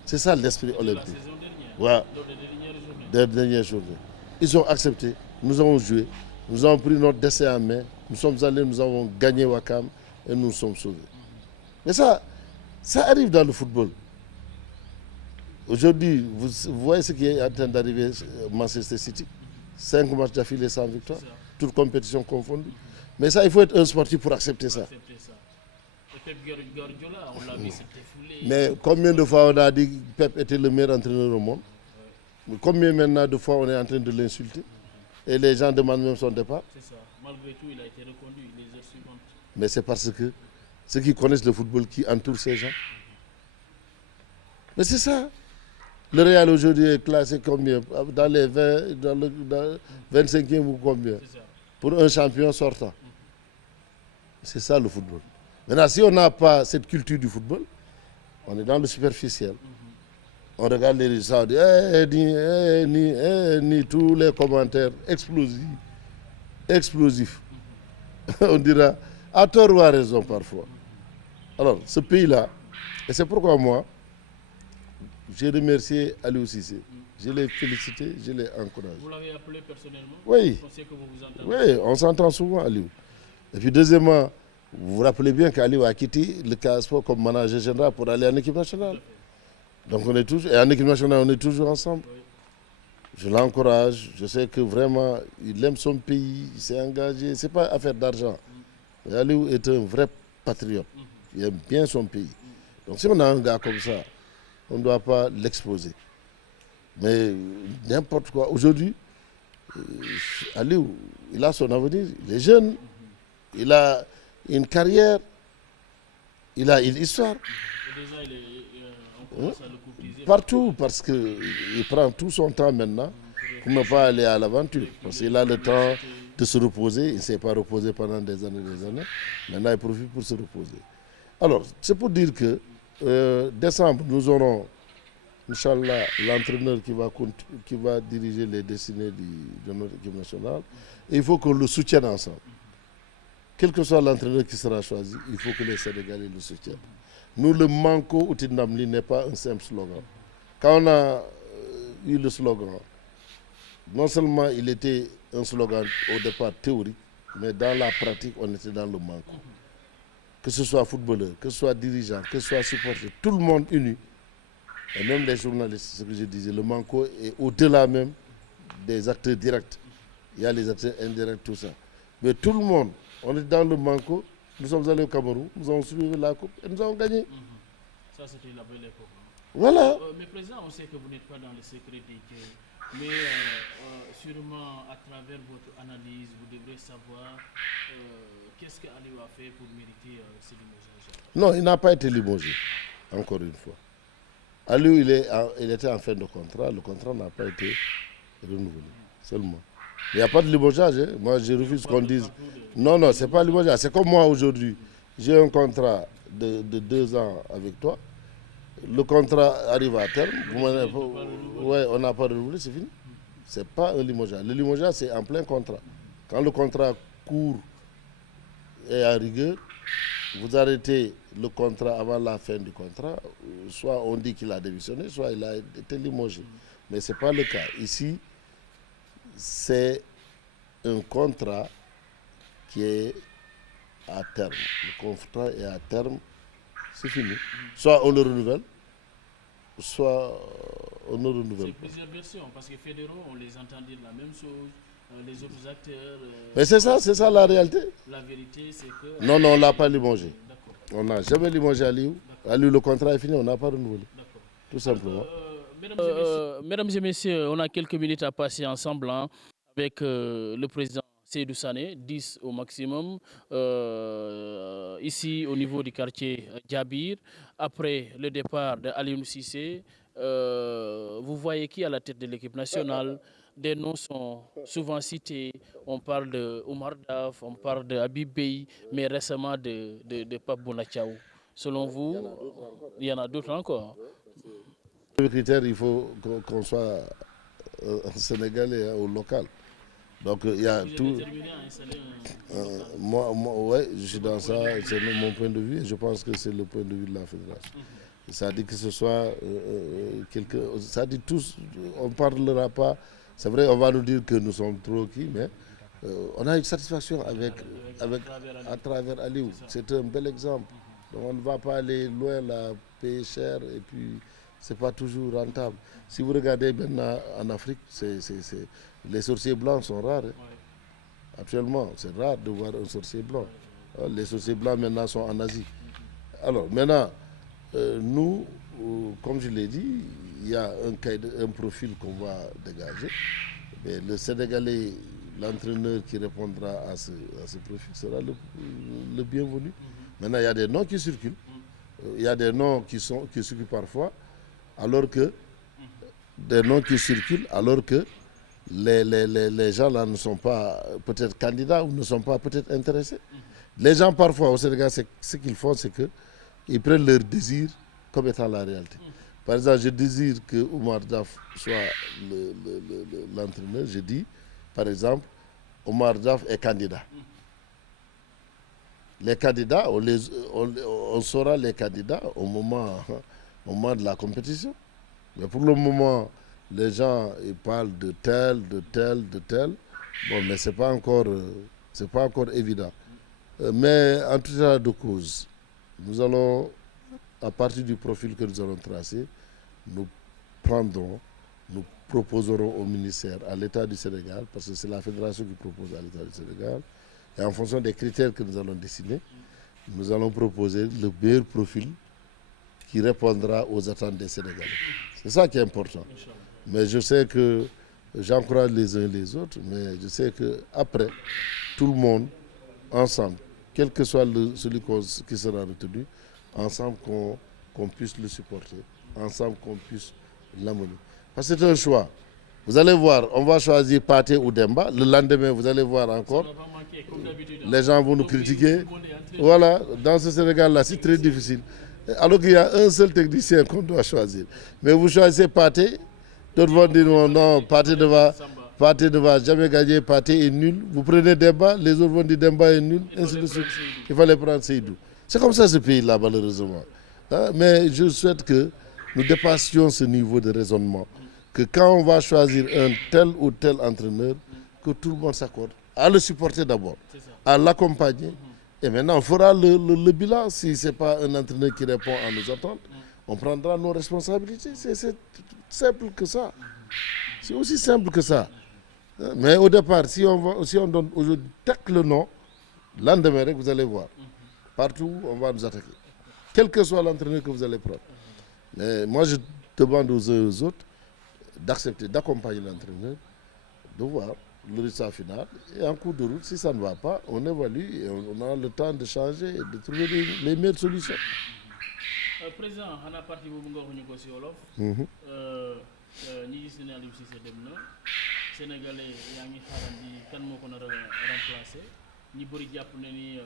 C'est ça l'esprit olympique. La saison dernière. Ouais. Lors des dernières journées. Des dernières journées. Ils ont accepté, nous avons joué, nous avons pris notre destin en main, nous sommes allés, nous avons gagné Wakam et nous nous sommes sauvés. Mais ça arrive dans le football. Aujourd'hui, vous voyez ce qui est en train d'arriver à Manchester City. 5 matchs d'affilée sans victoire, toutes compétitions confondues. Mais ça, il faut être un sportif pour accepter ça. Accepter ça. Et Pep Guardiola, on l'a vu s'était foulé. Mais combien de fois on a dit que Pep était le meilleur entraîneur au monde? Mais combien maintenant de fois on est en train de l'insulter? Et les gens demandent même son départ? C'est ça. Malgré tout, il a été reconduit les heures suivantes. Mais c'est parce que ceux qui connaissent le football qui entourent ces gens. Mais c'est ça. Le Real aujourd'hui est classé combien? Dans les 20, dans le 25e ou combien? C'est ça. Pour un champion sortant. C'est ça le football. Maintenant, si on n'a pas cette culture du football, on est dans le superficiel. On regarde les résultats, on dit tous les commentaires explosifs. On dira à tort ou à raison parfois. Alors, ce pays-là, et c'est pourquoi moi, j'ai remercié Aliou Cissé. Je l'ai félicité, je l'ai encouragé. Vous l'avez appelé personnellement? Oui. On sait que vous vous entendez. Oui, on s'entend souvent, Aliou. Et puis deuxièmement, vous vous rappelez bien qu'Aliou a quitté le Casa Sport comme manager général pour aller en équipe nationale. Donc on est toujours, et en équipe nationale, on est toujours ensemble. Oui. Je l'encourage, je sais que vraiment, il aime son pays, il s'est engagé. Ce n'est pas affaire d'argent. Aliou est un vrai patriote. Il aime bien son pays. Donc si on a un gars comme ça, on ne doit pas l'exposer. Mais n'importe quoi. Aujourd'hui, Aliou, il a son avenir. Il est jeune. Il a une carrière. Il a une histoire. Et déjà, on commence à le courtiser. Partout, parce qu'il prend tout son temps maintenant pour ne pas aller à l'aventure. Parce qu'il a le temps de se reposer. Il ne s'est pas reposé pendant des années. Maintenant, il profite pour se reposer. Alors, c'est pour dire que décembre, nous aurons, Inch'Allah, l'entraîneur qui va diriger les destinées de notre équipe nationale. Et il faut qu'on le soutienne ensemble. Quel que soit l'entraîneur qui sera choisi, il faut que les Sénégalais le soutiennent. Nous, le Manko Outinamli n'est pas un simple slogan. Quand on a eu le slogan, non seulement il était un slogan au départ théorique, mais dans la pratique, on était dans le Manko. Que ce soit footballeur, que ce soit dirigeant, que ce soit supporter, tout le monde uni. Et même les journalistes, ce que je disais, le Manko est au-delà même des acteurs directs. Il y a les acteurs indirects, tout ça. Mais tout le monde, on est dans le Manko. Nous sommes allés au Cameroun, nous avons suivi la coupe et nous avons gagné. Ça, c'était la belle époque. Voilà. Mais président, on sait que vous n'êtes pas dans le secret des dieux. Mais sûrement, à travers votre analyse, vous devrez savoir qu'est-ce que Aliou a fait pour mériter ce limogeage. Non, il n'a pas été limogé, encore une fois. Aliou, il était en fin de contrat. Le contrat n'a pas été renouvelé, seulement. Il n'y a pas de limogeage. Hein. Moi, je refuse qu'on dise... Non, ce n'est pas limogeage. C'est comme moi aujourd'hui. J'ai un contrat de 2 ans avec toi. Le contrat arrive à terme. Ouais, on n'a pas renouvelé, c'est fini. Ce n'est pas un limogeage. Le limogeage, c'est en plein contrat. Quand le contrat court et en rigueur, vous arrêtez le contrat avant la fin du contrat. Soit on dit qu'il a démissionné, soit il a été limogé. Mais ce n'est pas le cas. Ici, c'est un contrat qui est à terme. Le contrat est à terme, c'est fini. Soit on le renouvelle, soit on ne renouvelle pas. C'est plusieurs versions, parce que fédéraux, on les entend dire la même chose. Les autres acteurs. Mais c'est ça la réalité. La vérité, c'est que. Non, on ne l'a pas limogé. D'accord. On n'a jamais limogé Aliou. Aliou, le contrat est fini, on n'a pas renouvelé. D'accord. Tout simplement. Mesdames et messieurs, on a quelques minutes à passer ensemble avec le président Seydou Sané, 10 au maximum, ici au niveau du quartier Djabir. Après le départ de Aliou Cissé, vous voyez qui à la tête de l'équipe nationale. Des noms sont souvent cités. On parle de Oumar Daf, on parle de Habib Bey, mais récemment de Pape Bouna Thiaw. Selon vous, il y en a d'autres encore. Le critère, il faut qu'on soit sénégalais ou local. Donc il y a tout. Ouais, je suis dans ça, c'est mon point de vue et je pense que c'est le point de vue de la fédération. Ça dit que ce soit quelqu'un, ça dit tous, on ne parlera pas, c'est vrai, on va nous dire que nous sommes trop qui, mais on a une satisfaction à travers Aliou. C'est un bel exemple. Donc on ne va pas aller loin, la payer cher et puis c'est pas toujours rentable. Si vous regardez maintenant en Afrique, les sorciers blancs sont rares. Hein. Actuellement, c'est rare de voir un sorcier blanc. Les sorciers blancs maintenant sont en Asie. Alors maintenant, nous, comme je l'ai dit, il y a un profil qu'on va dégager. Mais le Sénégalais, l'entraîneur qui répondra à ce profil sera le bienvenu. Maintenant, il y a des noms qui circulent. Il y a des noms qui circulent parfois, alors que des noms qui circulent, alors que les gens là ne sont pas peut-être candidats ou ne sont pas peut-être intéressés. Les gens parfois au Sénégal, ce qu'ils font, c'est qu'ils prennent leur désir comme étant la réalité. Par exemple, je désire que Oumar Daf soit l'entraîneur. Je dis, par exemple, Oumar Daf est candidat. Les candidats, on saura les candidats au moment de la compétition. Mais pour le moment, les gens ils parlent de tel. Bon, mais ce n'est pas encore évident. Mais en tout état de cause, nous allons, à partir du profil que nous allons tracer, nous proposerons au ministère, à l'État du Sénégal, parce que c'est la fédération qui propose à l'État du Sénégal, et en fonction des critères que nous allons dessiner, nous allons proposer le meilleur profil qui répondra aux attentes des Sénégalais. C'est ça qui est important. Mais je sais que j'encourage les uns et les autres, mais je sais qu'après, tout le monde, ensemble, quel que soit celui qui sera retenu, ensemble qu'on puisse le supporter, ensemble qu'on puisse l'amener. Parce que c'est un choix. Vous allez voir, on va choisir Pathé ou Demba. Le lendemain, vous allez voir encore. Les gens vont nous critiquer. Voilà, dans ce Sénégal-là, c'est très difficile. Alors qu'il y a un seul technicien qu'on doit choisir. Mais vous choisissez Pathé, d'autres vont dire non, Pathé ne va jamais gagner, Pathé est nul. Vous prenez Demba, les autres vont dire Demba est nul, ainsi de suite. Il fallait prendre Seydou. C'est comme ça ce pays-là, malheureusement. Mais je souhaite que nous dépassions ce niveau de raisonnement. Que quand on va choisir un tel ou tel entraîneur, que tout le monde s'accorde à le supporter d'abord, à l'accompagner. Et maintenant, on fera le bilan. Si ce n'est pas un entraîneur qui répond à nos attentes, on prendra nos responsabilités. C'est simple que ça. C'est aussi simple que ça. Mais au départ, si on donne aujourd'hui le nom, lendemain, vous allez voir. Partout, on va nous attaquer. Quel que soit l'entraîneur que vous allez prendre. Mais moi, je demande aux uns et aux autres d'accepter, d'accompagner l'entraîneur, de voir le résultat final. Et en cours de route, si ça ne va pas, on évalue et on a le temps de changer et de trouver les meilleures solutions. Président, on a parti pour vous négocier Wolof. Ñi gis ne Aliou Cissé dem na Sénégalais yaa ngi xaarandi kan moo ko nar a remplacer ñi bëri jàpp ne ni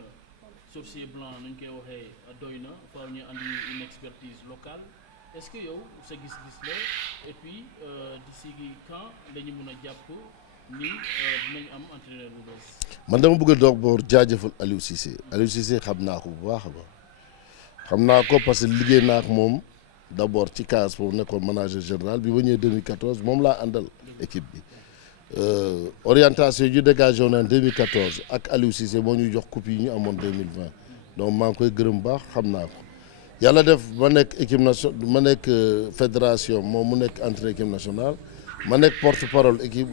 sorcier blanc nañ koy waxee doy na faaw ñu andi une expertise locale. Est-ce que yow sa gis-gis la et puis d'ici quand dañu mën a jàpp ni dinañ am entraîneur bu bees. Man dama bëgg a doog boor jaajëfal Aliou Cissé. Aliou Cissé xam naa ko bu baax a baax xam naa ko parce que liggéey naa ak moom d'abord ci CAS foofu nekkoon manager général bi ba ñëwee 2014 moom laa àndal équipe bi orientation yu dégagé woon en 2014 ak Aliou Cissé moo ñuy jox coupe yi ñu amoon 2020 donc maa ngi koy gërëm baax xam naa ko yàlla def ma nekk équipe nationale ma nekk fédération moom mu nekk entraîneur équipe nationale ma nekk porte-parole équipe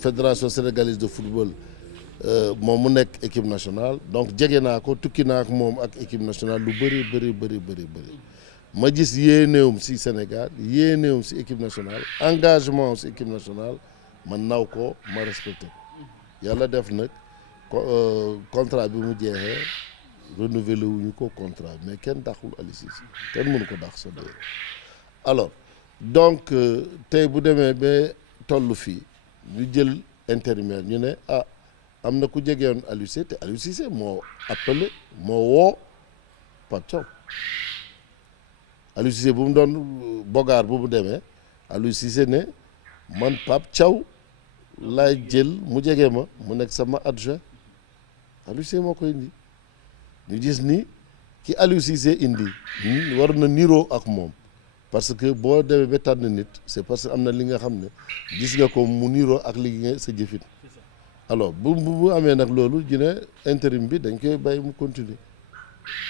fédération sénégalaise de football moom mu nekk équipe nationale donc jege naa ko tukki naa ak moom ak équipe nationale lu bëri ma gis yéeneewum si Sénégal yéeneewum si équipe nationale engagement si équipe nationale man naw ko ma respecté yàlla def nag contrat bi mu jeexee renouvelé wuñu ko contrat mais kenn dàqul Aliou Cissé kenn mënu ko dàq sa dee alors donc tey bu demee ba toll fii ñu jël intérimaire ñu ne am na ku jegewoon Aliou Cissé te Aliou Cissé moo appelé moo woo Pape Thiaw Aliou Cissé bu mu doon bogaar bu mu demee Aliou Cissé ne man Pape Thiaw laay jël mu jege ma mu nekk sama adjoint Aliou Cissé moo koy indi ñu gis ni ki Aliou Cissé indi war na niroo ak moom parce que boo demee ba tànn nit c'est parce que am na li nga xam ne gis nga ko mu niroo ak li nga sa jëfin alors bu amee nag loolu ñu ne intérim bi dañ koy bàyyi mu continuer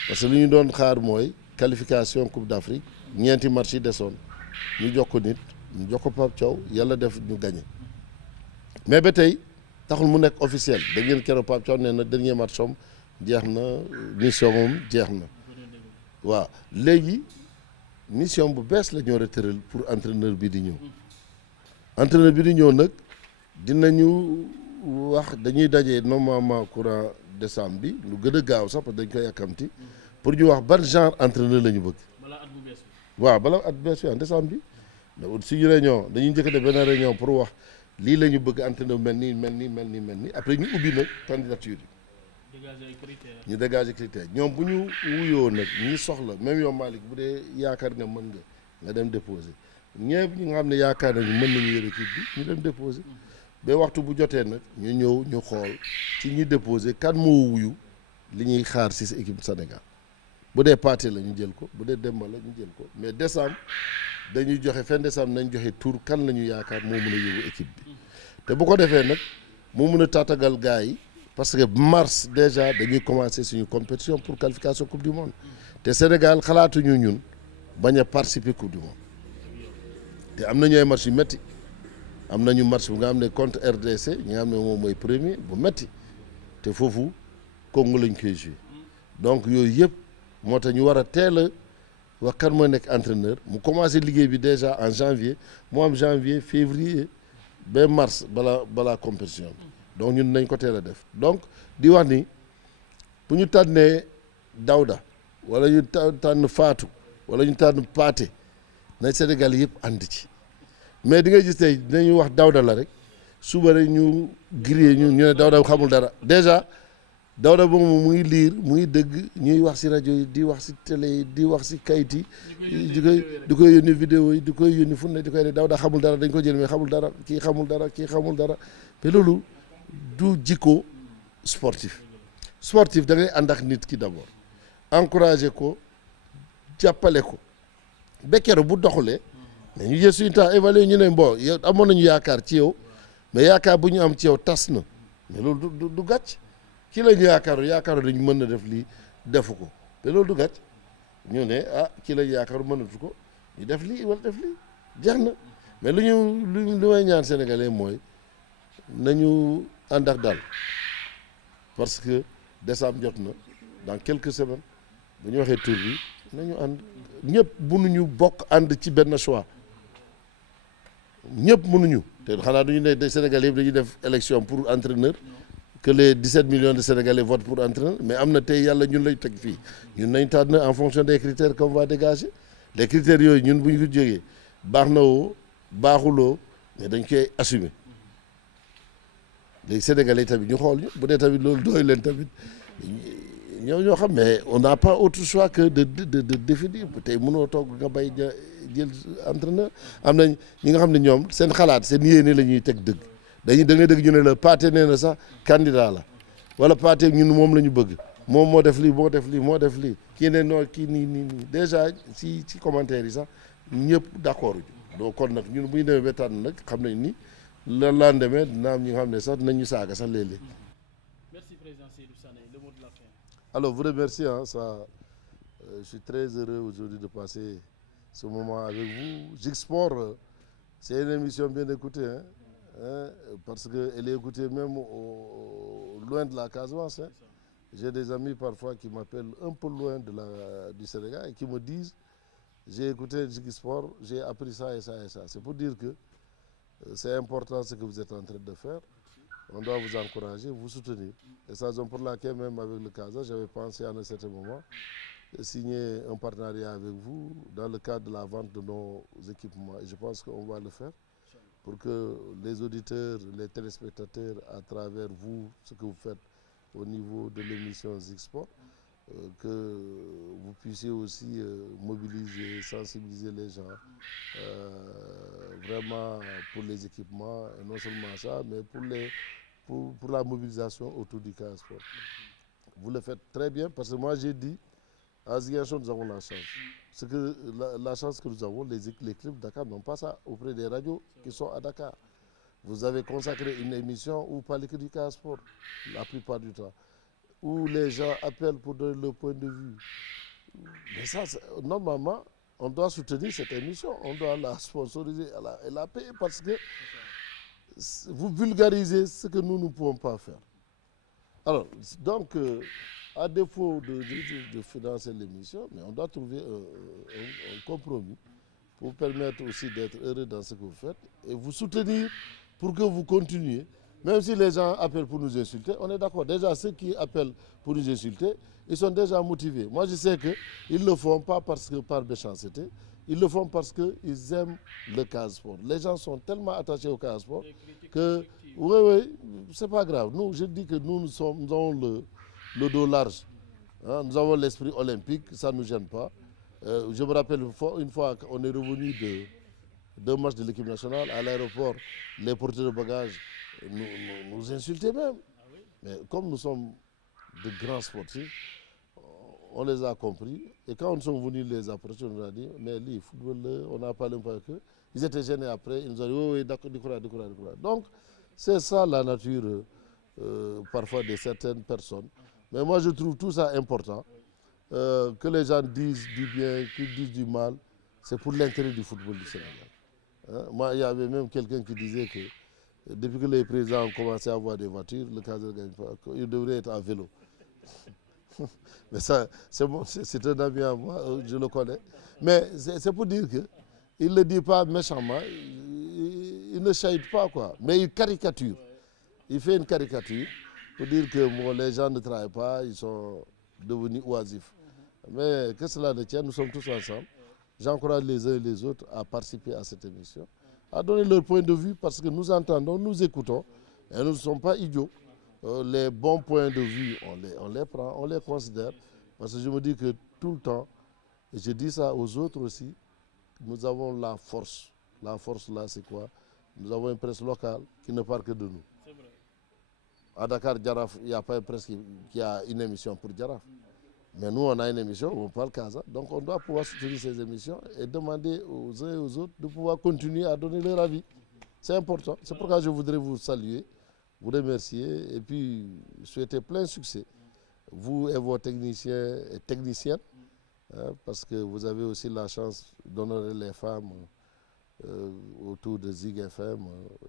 parce que li ñu doon xaar mooy qualification Coupe d'Afrique ñeenti match yi desoon ñu jox ko nit ñu jox ko Pape Thiaw yàlla def ñu gagné mais ba tey taxul mu nekk officiel da ngeen keroog Pape Thiaw nee na dernier match am jeex na mission moom jeex na waaw léegi mission bu bees la ñu war a tëral pour entraîneur bi di ñëw entraîneur bi di ñëw nag dinañu wax dañuy daje normalement courant décembre bi lu gën a gaaw sax parce que dañ koy yàkkamti pour ñu wax ban genre entraîneur la ñu bëgg. balaa at bu bees bi. waaw balaa at bu bees bi en décembre bi mais suñu réunion dañuy njëkk a def benn réunion pour wax lii la ñu bëgg entraîneur mel nii après ñu ubbi nag candidature yi. dégager ay critères. ñu dégager critères ñoom bu ñu wuyoo nag ñi soxla même yow Malick bu dee yaakaar nga mën nga dem déposer ñëpp ñi nga xam ne yaakaar nañu mën nañu yore équipe bi ñu dem déposer ba waxtu bu jotee nag ñu ñëw ñu xool ci ñi déposer kan moo wuyu li ñuy xaar ci sa équipe Sénégal bu dee Pathé la ñu jël ko bu dee Demba la ñu jël ko mais décembre dañuy joxe fin décembre nañ joxe tour kan la ñu yaakaar moo mën a yóbbu équipe bi te bu ko defee nag moo mën a tàttagal gars yi parce que mars déjà dañuy commencer suñu compétition pour qualification coupe du monde te Sénégal xalaatuñu ñun bañ a participer coupe du monde te am nañu ay match yu métti am nañu match bu nga xam ne contre RDC ñi nga xam ne moom mooy premier bu métti te foofu Congo lañ koy jouer donc yooyu yëpp moo tax ñu war a teel a wax kan mooy nekk entraîneur mu commencé liggéey bi déjà en janvier mu am janvier février ba mars balaa compétition bi donc ñun nañ ko teel a def donc di wax ni bu ñu tànnee Daouda wala ñu tànn Fatou wala ñu tànn Pathé na Sénégal yëpp ànd ci mais di nga gis tey dinañu wax Daouda la rek suba rek ñu grillé ñu ne Daouda xamul dara déjà Daouda boobu mu ngi liir mu ngi dëgg ñuy wax ci rajo yi di wax ci télé yi di wax ci kayit yi di koy yónni vidéo yi di koy yónni fu ne di koy ne Daouda xamul dara dañ ko jël mais xamul dara kii xamul dara mais loolu du jikko sportif da ngay ànd ak nit ki d'abord encourager ko jàppale ko bekkero bu doxulee mais ñu jël suñu temps évaluer ñu ne bon yow amoon nañu yaakaar ci yow mais yaakaar bu ñu am ci yow tas na mais loolu du gàcc kii la ñu yaakaaru dañu mën na def lii defu ko mais loolu du gàcc ñu ne kii la ñu yaakaaru mënatu ko ñu def lii wala def lii jeex na mais lu may ñaan sénégalais mooy nañu ànd ak daal parce que décembre jot na dans quelques semaines bu ñu waxee tour bi nañu ànd ñëpp mënuñu bokk ànd ci benn choix ñëpp mënuñu te xanaa duñu ne Sénégalais yëpp dañuy def élection pour entraîneur que les 17 millions de Sénégalais votent pour entraîneur mais am na tey yàlla ñun lay teg fii ñun nañ tànn en fonction des critères qu'on va dégager les critères yooyu ñun bu ñu ko jógee baax na woo baaxuloo mais dañ koy assumer les Sénégalais tamit ñu xool ñu bu dee tamit loolu doy leen tamit ñoo xam mais on n'a pas autre choix que de définir tey mënoo toog nga bay jël entraîneur am nañ ñi nga xam ne ñoom seen xalaat seen yéene la ñuy teg dëgg da ngay dëgg ñu ne la Pathé nee na sax candidat la wala Pathé ñun moom la ñu bëgg moom moo def lii kii ne non kii nii déjà ci commentaire yi sax ñëpp d'accord donc kon nag ñun bu ñu demee ba tànn nag xam nañ ni le lendemain dina am ñi nga xam ne sax dinañu saaga sax léeg-léeg. Merci président Seydou Sané, le mot de la fin. Alors vous remercie, hein, je suis très heureux aujourd'hui de passer ce moment avec vous. Zik Sport, c'est une émission bien écoutée, parce qu'elle est écoutée même loin de la Casamance. J'ai des amis parfois qui m'appellent un peu loin du Sénégal et qui me disent j'ai écouté Zik Sport, j'ai appris ça et ça et ça. C'est pour dire que c'est important ce que vous êtes en train de faire. On doit vous encourager, vous soutenir. Et c'est la raison pour laquelle, même avec le Casa, j'avais pensé à un certain moment de signer un partenariat avec vous dans le cadre de la vente de nos équipements. Et je pense qu'on va le faire pour que les auditeurs, les téléspectateurs, à travers vous, ce que vous faites au niveau de l'émission Zik Sport, que vous puissiez aussi mobiliser, sensibiliser les gens vraiment pour les équipements, et non seulement ça, mais pour la mobilisation autour du Casa Sport. Vous le faites très bien parce que moi j'ai dit, à Ziguinchor nous avons la chance. C'est que la chance que nous avons, les clubs de Dakar n'ont pas ça auprès des radios qui sont à Dakar. Vous avez consacré une émission où vous parlez que du Casa Sport, la plupart du temps, où les gens appellent pour donner leur point de vue. Mais ça, normalement, on doit soutenir cette émission, on doit la sponsoriser et la payer parce que vous vulgarisez ce que nous ne pouvons pas faire. Alors, donc, à défaut de financer l'émission, mais on doit trouver un compromis pour permettre aussi d'être heureux dans ce que vous faites et vous soutenir pour que vous continuiez. Même si les gens appellent pour nous insulter, on est d'accord. Déjà, ceux qui appellent pour nous insulter, ils sont déjà motivés. Moi, je sais qu'ils ne le font pas par méchanceté, ils le font parce qu'ils aiment le Casa Sport. Les gens sont tellement attachés au Casa Sport que, oui, c'est pas grave. Nous, je dis que nous avons le dos large. Hein, nous avons l'esprit olympique, ça ne nous gêne pas. Je me rappelle une fois qu'on est revenu de 2 matchs de l'équipe nationale à l'aéroport, les porteurs de bagages nous insultaient même. Mais comme nous sommes de grands sportifs, on les a compris. Et quand nous sommes venus les approcher, on nous a dit, mais les footballeurs, on n'a pas l'impression que. Ils étaient gênés après, ils nous ont dit, oui, d'accord. Donc, c'est ça la nature parfois de certaines personnes. Mais moi, je trouve tout ça important. Que les gens disent du bien, qu'ils disent du mal, c'est pour l'intérêt du football du Sénégal. Hein? Moi, il y avait même quelqu'un qui disait que depuis que les présidents ont commencé à avoir des voitures, le Casa ne gagne pas, ils devraient être à vélo. Mais ça, c'est un ami à moi, je le connais. Mais c'est pour dire qu'il ne le dit pas méchamment, il ne chahute pas, quoi. Mais il caricature. Il fait une caricature pour dire que bon, les gens ne travaillent pas, ils sont devenus oisifs. Mais que cela ne tienne, nous sommes tous ensemble. J'encourage les uns et les autres à participer à cette émission, à donner leur point de vue parce que nous entendons, nous écoutons et nous ne sommes pas idiots. Les bons points de vue, on les prend, on les considère parce que je me dis que tout le temps, et je dis ça aux autres aussi, nous avons la force. La force là, c'est quoi? Nous avons une presse locale qui ne parle que de nous. À Dakar, Djaraf, il n'y a pas une presse qui a une émission pour Djaraf. Mais nous, on a une émission où on parle Casa. Donc, on doit pouvoir soutenir ces émissions et demander aux uns et aux autres de pouvoir continuer à donner leur avis. C'est important. C'est pourquoi je voudrais vous saluer, vous remercier et puis souhaiter plein succès. Vous et vos techniciens et techniciennes, hein, parce que vous avez aussi la chance d'honorer les femmes autour de Zig FM.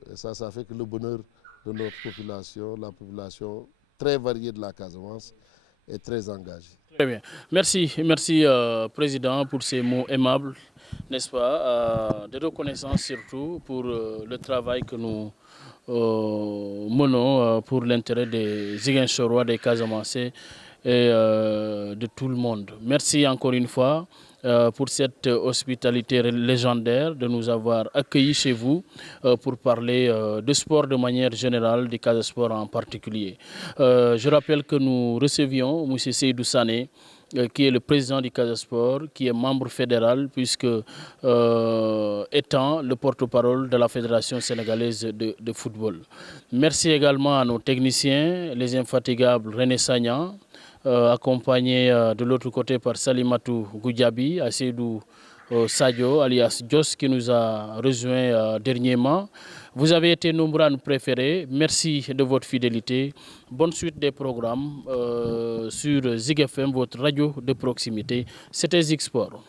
Et ça fait que le bonheur de notre population, la population très variée de la Casamance, est très engagée. Très bien. Merci, Président, pour ces mots aimables, n'est-ce pas, de reconnaissance surtout pour le travail que nous menons pour l'intérêt des Ziguinchorois, des Casamancés et de tout le monde. Merci encore une fois pour cette hospitalité légendaire de nous avoir accueillis chez vous pour parler de sport de manière générale, du Casa Sport en particulier. Je rappelle que nous recevions M. Seydou Sané, qui est le président du Casa Sport, qui est membre fédéral, puisque étant le porte-parole de la Fédération sénégalaise de football. Merci également à nos techniciens, les infatigables René Sagnan, accompagné de l'autre côté par Salimatou Goudjabi, Aseydou Sadio, alias Jos, qui nous a rejoint dernièrement. Vous avez été nombreux à nous préférer. Merci de votre fidélité. Bonne suite des programmes sur Zik FM, votre radio de proximité. C'était Zik Sport.